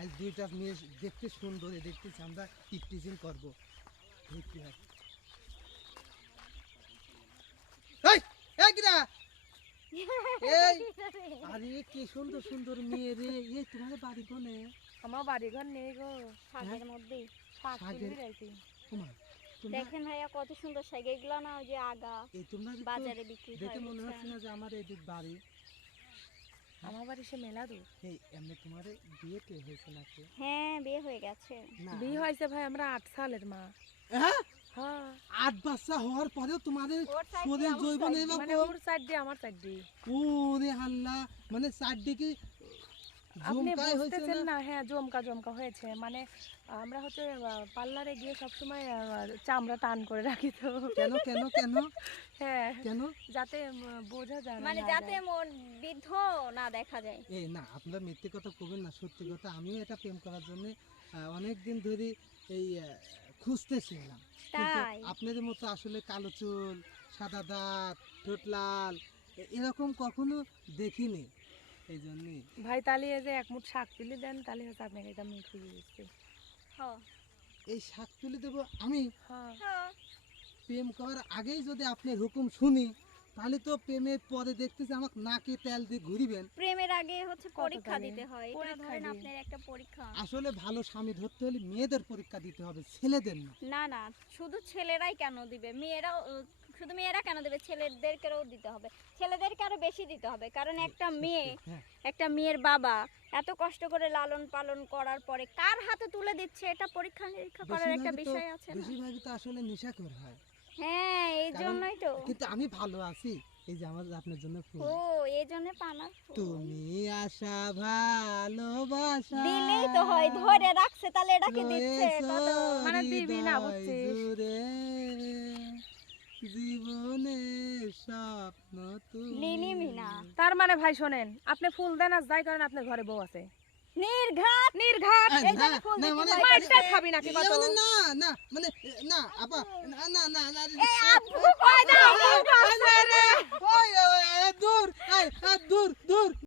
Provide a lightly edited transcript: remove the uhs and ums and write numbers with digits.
আজ দুইটা মেয়ে দেখতে সুন্দর, দেখতেছি আমরা টিপটিচিং করবো। দেখতে হয় আরে কি সুন্দর সুন্দর মেয়ে রে। এই তোমার বাড়ি কোনে? আমার বাড়ি ঘর নেই গো, শাকের মধ্যে শাক তুলি রাখি। দেখেন ভাইয়া কত সুন্দর শাক, এগুলো না ওই যে আগা এই তোমরা বাজারে বিক্রি হয়। দেখে মনে হচ্ছে না যে আমার এদিক বাড়ি। আমার বাড়ি সে মেলা দূর। এই এমনি তোমার বিয়ে কে হয়েছে নাকি? হ্যাঁ বিয়ে হয়ে গেছে। বিয়ে হয়েছে ভাই, আমরা 8 সালের মা। হ্যাঁ হ্যাঁ 8 বাচ্চা হওয়ার পরেও তোমাদের ওর side শরীর দিয়ে আমার জৈবন side, মানে ওর সাইড দিয়ে আমার সাইড দিয়ে। ওরে আল্লাহ, মানে চারদিকে আপনি জমকাই হয়েছে বুঝতেছেন না? না? হ্যাঁ জমকা হয়েছে। মানে আমরা হচ্ছে পার্লারে গিয়ে সবসময় চামড়া টান করে রাখি তো। কেন কেন কেন হ্যাঁ কেন? যাতে বোঝা যায় না, মানে না যাতে যায়। মন বৃদ্ধ না দেখা যায়। এই না, আপনারা মিথ্যে কথা কবেন না, সত্যি কথা। আমিও এটা প্রেম করার জন্য অনেক দিন ধরে এই খুঁজতেছিলাম, কিন্তু তাই? আপনাদের মতো আসলে কালো চুল, সাদা দাঁত, ঠোঁট লাল এরকম কখনো দেখিনি, এই জন্যই। ভাই তাহলে এই যে এক মুঠ শাক তুলে দেন, তাহলে হচ্ছে আপনাকে এটা আমি খুঁজে দিচ্ছি। হ্যাঁ এই শাক তুলে দেবো আমি? হ্যাঁ হ্যাঁ প্রেম করার আগেই যদি আপনার হুকুম শুনি, তাহলে তো প্রেমের পরে দেখতেছি আমাকে নাকে তেল দিয়ে ঘুরিবেন। প্রেমের আগে হচ্ছে পরীক্ষা জানি? দিতে হয়, এটা পরীক্ষা ধরেন দিই। আপনার একটা পরীক্ষা। আসলে ভালো স্বামী ধরতে হলে মেয়েদের পরীক্ষা দিতে হবে, ছেলেদের না। না না, শুধু ছেলেরাই কেন দিবে, মেয়েরাও শুধু মেয়েরা কেন দেবে, ছেলেদেরকেও দিতে হবে, ছেলেদেরকে আরো বেশি দিতে হবে। কারণ একটা মেয়ে, হ্যাঁ, একটা মেয়ের বাবা এত কষ্ট করে লালন পালন করার পরে কার হাতে তুলে দিচ্ছে, এটা পরীক্ষা নিরীক্ষা করার একটা বিষয় আছে না? বেশিরভাগই তো আসলে নেশাখোর হয়। হ্যাঁ এই কারণ- জন্যই তো। কিন্তু আমি ভালো আছি, এই যে আমার আপনার জন্য ফুল। ও এই জন্য পানার ফুল। তুমি আশা ভালোবাসা দিলেই তো হয়, ধরে রাখছে তাহলে এটা কি দিচ্ছে রয়েছো কত? মানে দিবি না, হৃদয় বুঝছিস? জুড়ে, জীবনে স্বপ্ন তুমি। লিলি মিনা তার মানে ভাই শোনেন, আপনি ফুল দেন আর যাই করেন, আপনার ঘরে বউ আছে। নির্ঘাত নির্ঘাত। এই, এই জন্য না, ফুল না, দিতে মানে- ভয় মাইরটা করে। খাবি নাকি এ কত? মানে না না মানে না আপা না না না না এই আব্বু